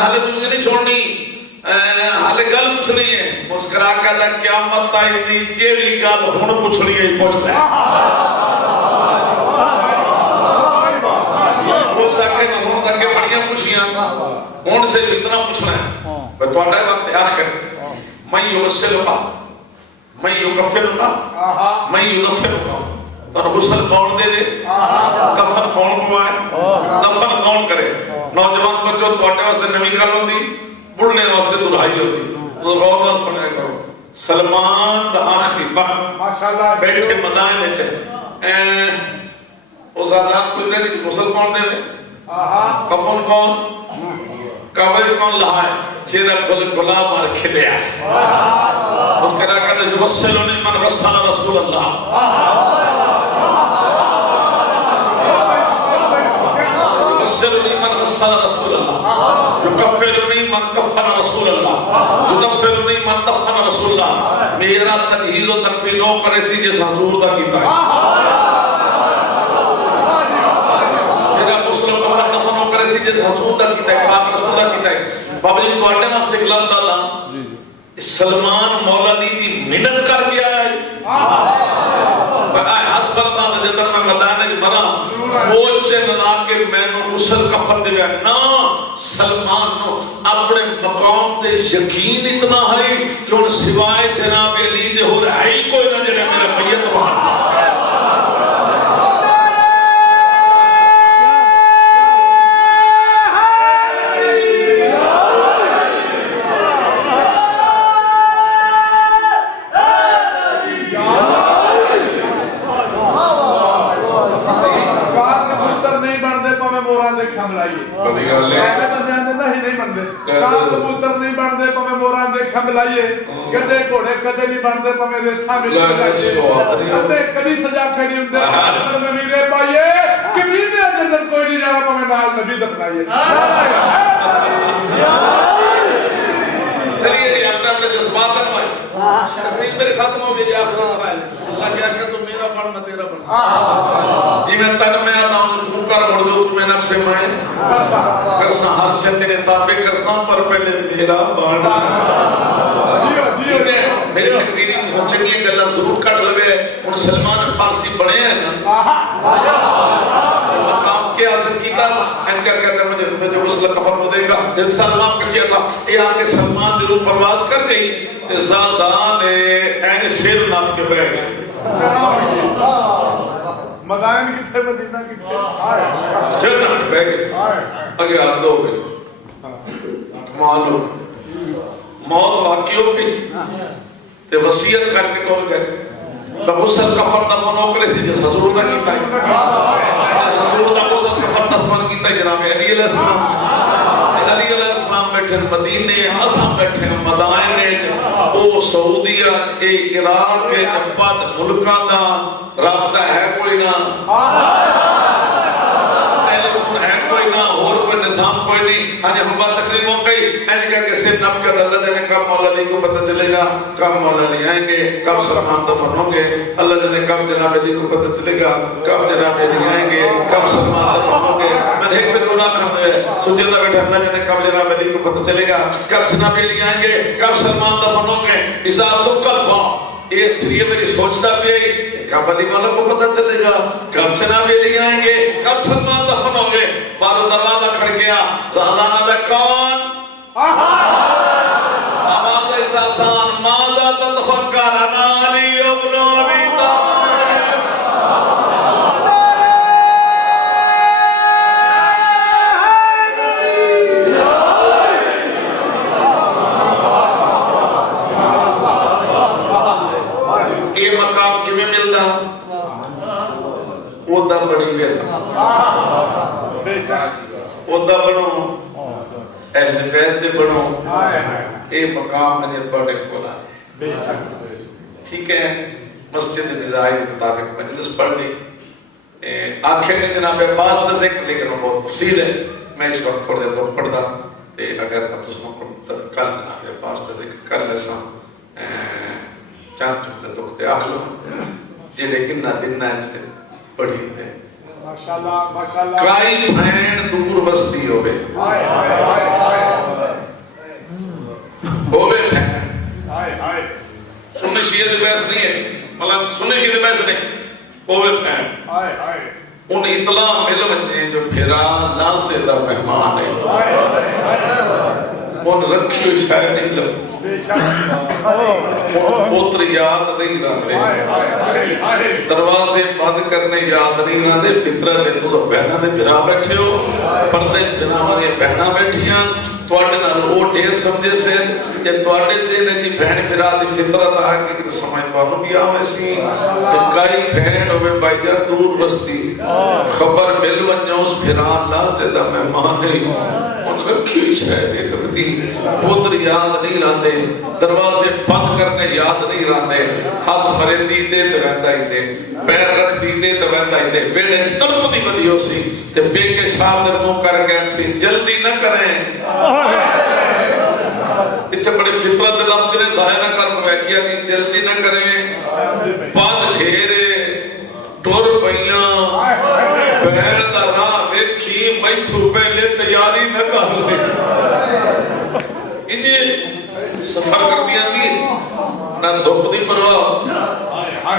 حالے دنیا نہیں چھوڑنی، حالے گل پچھنی ہے، مسکرا کہتا ہے قیامت تائی دی جیڑی گل ہن پچھنی ہے پوچھتا ہے، وہ ساکھے نہ ہون تک کے بڑیاں پوچھیاں ہون سے جتنا پوچھنا ہے، میں تو آٹھا وقت آخر میں یوسل کا میں یکفر کا میں یدفر کا، تو غسل کون دے دے، کفن کون پوائے، دفن کون کرے، نوجوان بچوں تو آٹھے واسطے نمی گل ہوتی، بڑھنے واسطے دلہائی ہوتی، تو غور نہ سنے کرو۔ سلمان دا آخری وقت بیٹھے مدائن چھے، اس آدھات کو دے دی غسل کون دے دے، کفن کون، قبر کون لہائے، چیرہ گلاب مار کھلے آئے، وہ کرا کرنے یوسلونی من رسال رسول اللہ، یوسلونی من رسال رسول اللہ، یکفرونی من کفر رسول اللہ، یدفرونی من دفن رسول اللہ، میرا تکہیل و تکفینوں کرے سی جس حضور دا کیتا ہے، میرا مسلم کفر دفنوں کرے سی جس حضور دا کیتا ہے، پاک رسول دا کیتا ہے۔ بابا جی تو آٹے ماستے ایک لفظ اللہ، سلمان مولا دی منت کر کے آیا ہے، ہاتھ بنتا تھا جدر میں مدانے مرا موچے نلا کے میں نو غسل کفن دے نا سلمان نو اپنے مقام تے یقین اتنا ہے کہ ان سوائے جناب علی دے ہو رہا ہی کوئی نہ جنہیں میرا میت روحان کبوتر نہیں بنتے پویں موراں دے کھمب لائیے گڈے گھوڑے کدے نہیں بنتے پویں ریساں وچ کدے کدی سجا کھڑی ہوندے اندر میں میرے پائیے کمینے جنت کوئی نہیں جانا پویں نال نبی دفنائیے چلیے جی اپنے اپنے جذبات پر تقریب میری ختم ہو گئی آخر اللہ کیا کہ تو میرا بن نہ تیرا بن جی میں تن میں آتا ہوں تو کر مردود میں نقص میں کرساں ہر شے تیرے تابع کرساں پر پہلے میرا بن میرے تقریری کو چنگی گلاں ضرور کٹ لگے ان سلمان فارسی بڑے ہیں نا مقام کے حاصل کیتا ان کیا کہتے ہیں مجھے جو اس لقفر کو دے گا جن سلمان کا کیا تھا یہ آکے سلمان دلوں پرواز کر گئی زازان این سیر نام کے بہ گئے مدائن کی تھے مدینہ کی تھے سیر نام کے بہ گئے اگے آدھ ہو گئے معلوم موت واقعی ہو گئی تے وصیت کر کے کون گئے تو غسل کفر دا منو کرے تھی جن حضور دا کیتا ہے حضور دا غسل کفر دا سوال کیتا ہے جناب علی علیہ السلام علی علیہ السلام بیٹھے مدینے اساں بیٹھے مدائنے او سعودیہ اے عراق کے ابد ملکاں دا رابطہ ہے کوئی نہ ٹیلیفون ہے کوئی نہ اور کوئی نظام کوئی نہیں آج ہم بات تقریب ہو گئی اینی کہا کہ سید نب کے اللہ جانے کب مولا علی کو پتہ چلے گا کب مولا علی آئیں گے کب سلمان دفن ہوں گے اللہ جانے کب جناب علی کو پتہ چلے گا کب جناب علی آئیں گے کب سلمان دفن ہوں گے میں نے ایک پھر رونا کرنے سجدہ بیٹھا اللہ جانے کب جناب علی کو پتہ چلے گا کب جناب علی آئیں گے کب سلمان دفن ہوں گے اس تو قلب ایک یہ میری سوچتا بھی ہے کب علی مولا کو پتہ چلے گا کب جناب علی آئیں گے کب سلمان دفن ہوں گے بارو دروازہ کھڑ گیا زازانہ بے کون آواز احساسان ماذا تتفکر انا علی ابن ابی طالب یہ مقام کمیں ملتا وہ دا بڑی گئتا وہ دا بڑھو اہل بیت دے بڑھو اے مقام میں توڑے کھولا ٹھیک ہے مسجد نظائی کے مطابق مجلس پڑھ لی آخر میں جناب عباس کا ذکر لیکن وہ بہت تفصیل ہے میں اس وقت تھوڑے دور پڑھ دا اگر تسموں کو کل جناب عباس کا ذکر کر لیسا چاند چکتے تو کتے آخ لو جنہیں کنہ دنہ اچھے پڑھی ہے کائی بھین دور بستی ہوئے ہوئے بھین سننے شیعہ بحث نہیں ہے مطلب سننے شیعہ بحث نہیں ہوئے بھین ان اطلاع مل بنتے جو پھرا لا سے در مہمان ہے ان رکھیو شاید نہیں لگ پوتر یاد نہیں رہتے دروازے بند کرنے یاد نہیں رہتے فطرہ نے تو بہنہ دے بھرا بیٹھے ہو پردے جناب دے بہنہ بیٹھیاں توڑے نہ وہ ڈیر سمجھے سے یہ توڑے چینے کی بہن بھرا دی فطرت آگے کہ سمجھ پانو بھی آوے سی کئی بہن ہوئے بائجہ دور بستی خبر مل ونجوز بھرا اللہ سے دا مہمان نہیں ان رکھی شاید ایک رکھتی پوتر یاد نہیں رہتے دروازے بند کرنے یاد نہیں رہتے ہاتھ مرے دیتے تو رہتا ہی دے پیر رکھ دیتے تو رہتا ہی دے بیڑے ترم دی بدیو سی تے بے کے شاہ در منہ کر گئے سی جلدی نہ کریں اتنے بڑے فطرت لفظ نے ظاہر نہ کر بیکیا کہ جلدی نہ کریں بعد گھیرے ٹور پئیاں بہن دا راہ ویکھی میتھو پہلے تیاری نہ کر لے انہیں سفر کر دیا دی نہ دھوپ دی پرواہ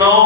9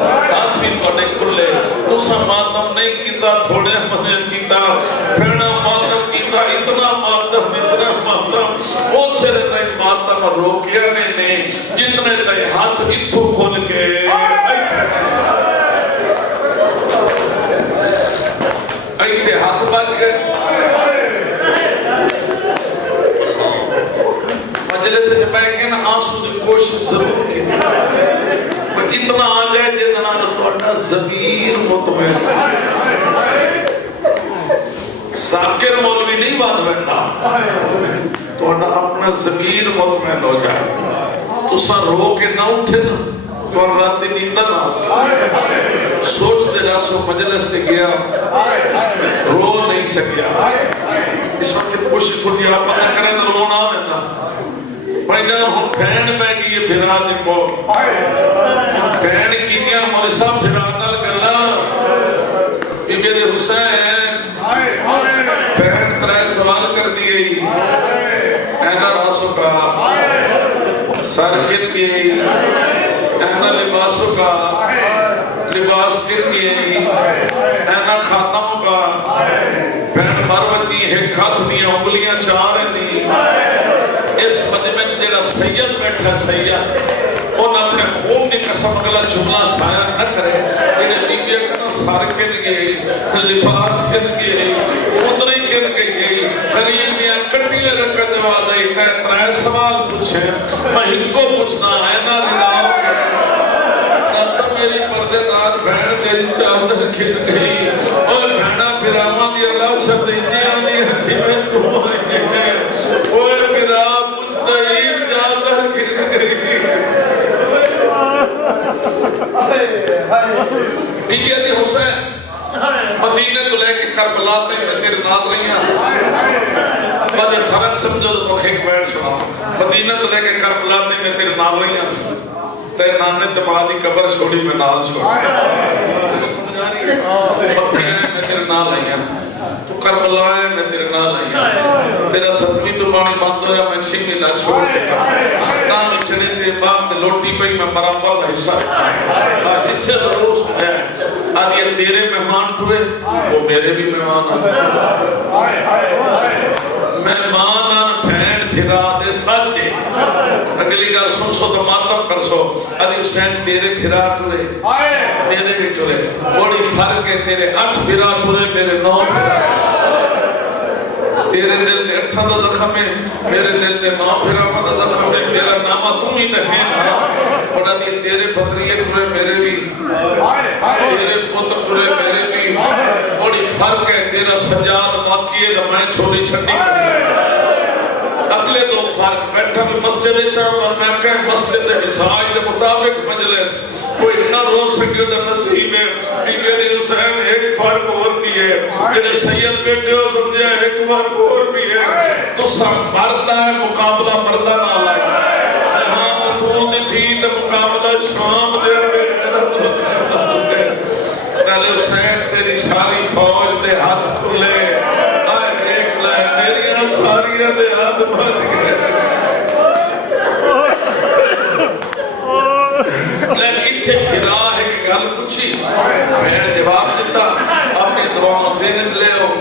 ہاتھ بھی بڑے کھلے تسا ماتم نہیں کیتا تھوڑے منے کیتا پھرنا ماتم کیتا اتنا ماتم وہ سر تے ماتم روکیا نے جتنے تے ہاتھ اتھو کھل کے ایتھے ہاتھ بچ گئے مجلس سے بیٹھ کے نا آنسو کی کوشش ضرور کی اتنا آ جائے جتنا تھوڑا ضمیر مطمئن ساکر مولوی نہیں بات بیٹھا تھوڑا اپنا ضمیر مطمئن ہو جائے تو سا رو کے نہ اٹھے نا تو رات نیندہ نہ سوچ دے راسو مجلس سے گیا رو نہیں سکیا اس وقت کوشش ہوتی ہے آپ پتہ کریں تو رونا آنا بھائی جان ہم بہن پہ گئی ہے بھرا دیکھو بہن کی دیا ہمارے ساتھ بھرا نہ کرنا بی بی حسین بہن ترائے سوال کر دیئے اینا راسوں کا سر گر گئے اینا لباسوں کا لباس گر گئے اینا خاتموں کا بہن مروتی ہے کھات دیا انگلیاں چاہ رہی دی اس مجمع جڑا سید بیٹھا سید ان اپنے خوب دی قسم اگلا جملہ سایا نہ کرے جنہیں بیبیہ کنا سار کے لئے لباس کے لئے ادھری کے لئے غریب میاں کٹیے رکھت والے ترائے سوال پوچھے میں ان کو پوچھنا ہے نہ رلاؤ ناسا میری پردے دار بہن تیری چاہدر کھل گئی اور بہنہ پھراما دی اللہ شبد انجیاں دی ہنسی میں تو ہوئی ہے اوہ پھرا مجتہید چاہدر کھل گئی بی بی علی حسین مدینہ تو لے کے کربلا تک تیرے نال رہی ہیں بڑے فرق سمجھو تو ایک بیٹھ سنا مدینہ تو لے کے کربلا تک تیرے نال رہی ہیں تیرے نانے تمہاری قبر چھوڑی میں نال چھوڑی پتھی ہیں میں تیرے نال رہی ہیں تو کربلا ہے میں تیرے نال رہی ہیں تیرا ستوی تو پانی بند ہو رہا میں چھینی نہ چھوڑ دیتا نام چنے تے باپ تے لوٹی پہ میں برابر دا حصہ اس سے ضرور سنیا ہے آج یہ تیرے مہمان ٹھوئے وہ میرے بھی مہمان مہمان آن بھین پھرا دے سچے اگلی گا سن سو تو ماتم کر سو علی حسین تیرے پھرا ٹھوئے میرے بھی ٹھوئے بڑی فرق ہے تیرے 8 پھرا ٹھوئے میرے 9 پھرا تیرے دل تے 8 دا زخم ہے میرے دل تے 9 پھرا دا زخم ہے میرا نامہ تم ہی نہیں اور علی تیرے پتریے ٹھوئے میرے بھی تیرے پتر ٹھوئے میرے بھی بڑی فرق ہے تیرا سجاد باقی ہے میں چھوڑی چھٹی اگلے دو فرق بیٹھا بھی مسجد چاہوں اور میں کہیں مسجد حسائی دے مطابق مجلس کوئی نہ رو سکے در نصیب ہے بی بی علی حسین ایک فرق اور بھی ہے میرے سید بیٹے ہو سمجھے ایک فرق اور بھی ہے تو سب مردہ ہے مقابلہ مردہ نہ لائے جہاں مسعود تھی تو مقابلہ شام دے علی حسین تیری ساری فوج دے ہاتھ کھلے آئے دیکھ لائے میری ساریاں دے ہاتھ بچ گئے لیکن اتھے پھرا ہے کہ گل پوچھی میں نے جواب دیتا اپنے دعاوں سے لے ہو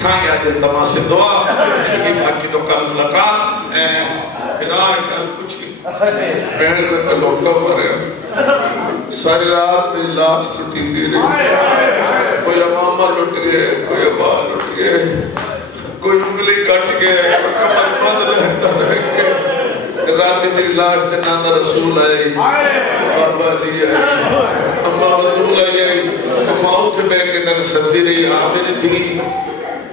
تھا گیا دل دماغ سے دعا باقی تو کل ملاقات پھرا ہے گل پوچھی میں نے لوٹا ہوا رہا ساری رات میری لاش ٹوٹی دی رہی کوئی امامہ لٹ گئے کوئی ابا لٹ گئے کوئی انگلی کٹ گئے کمر بند رہتا رہ گئے رات میری لاش تے نانا رسول آئی بابا دی آئی اماں رسول آئی اماں اٹھ بے کے در سردی رہی آمین تھی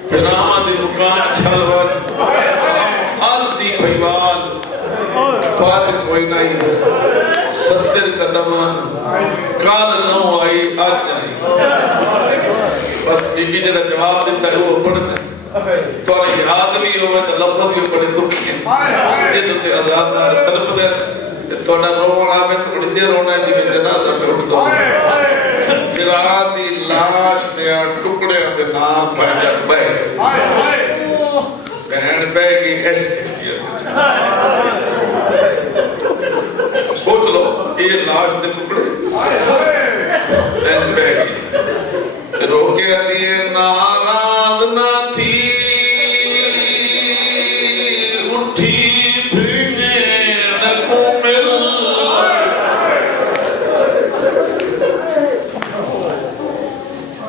پھرامہ دی مکان چھلور آل دی خیوال بات کوئی نہیں 70 قدم کال نو آئی آج جائی بس بی بی جنہ جواب دیتا ہے وہ پڑھتا ہے تو یاد بھی ہوئے تو لفظ بھی بڑے دکھی ہیں یہ تو تے آزاد دار طرف دے تو نہ رونا میں تو بڑی دیر ہونا ہے جی میں جنازہ میں اٹھتا ہوں پھر آدھی لاش میں ٹکڑے میں نام پہنجا بے بہن بے گی ایسے سوچ لو یہ لاش دے ٹکڑے روکے لیے ناراض نہ تھی اٹھی بھیجنے کو مل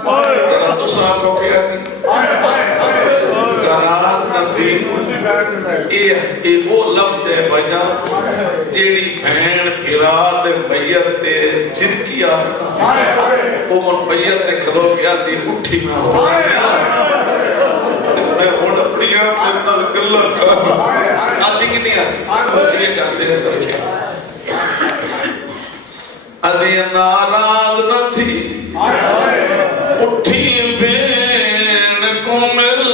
ذرا دوسرا کو کیا تھی ناراض نہ تھی یہ وہ لفظ ہے بھائی جیڑی بہن پھرا دے میت تے چرکیا وہ میت تے کھلو گیا دی اٹھی نہ ہو میں ہوں اپنی آپ گلا آتی کہ نہیں آتی یہ کہاں سے رکھے ادھی ناراض نہ تھی اٹھی بین کو مل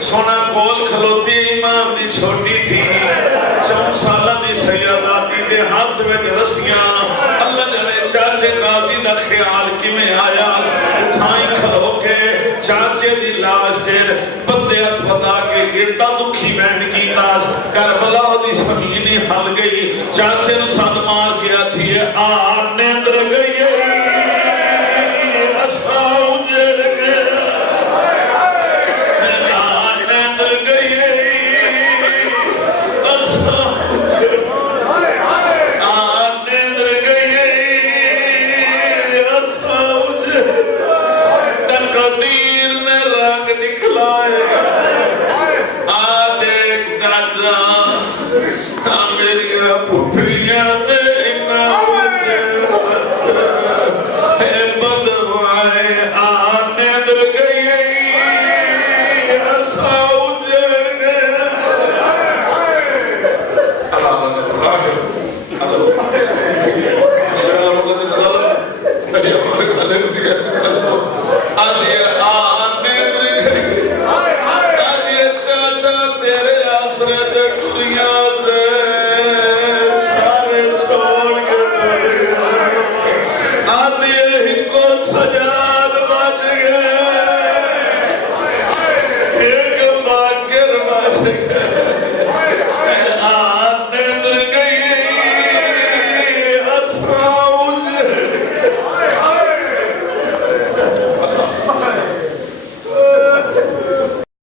سونا کول کھلوتی امام دی چھوٹی تھی 4 سالہ دی سیدہ کے ہاتھ میں رسیاں اللہ جنے چاچے نازی دا خیال کی میں آیا اٹھائیں کھلو کے چاچے دی لاش دیر بندے اتفتا کے گرتا دکھی بہن کی تاس کربلا دی زمینی ہل گئی چاچے نے سن مار کیا تھی نیندر گئی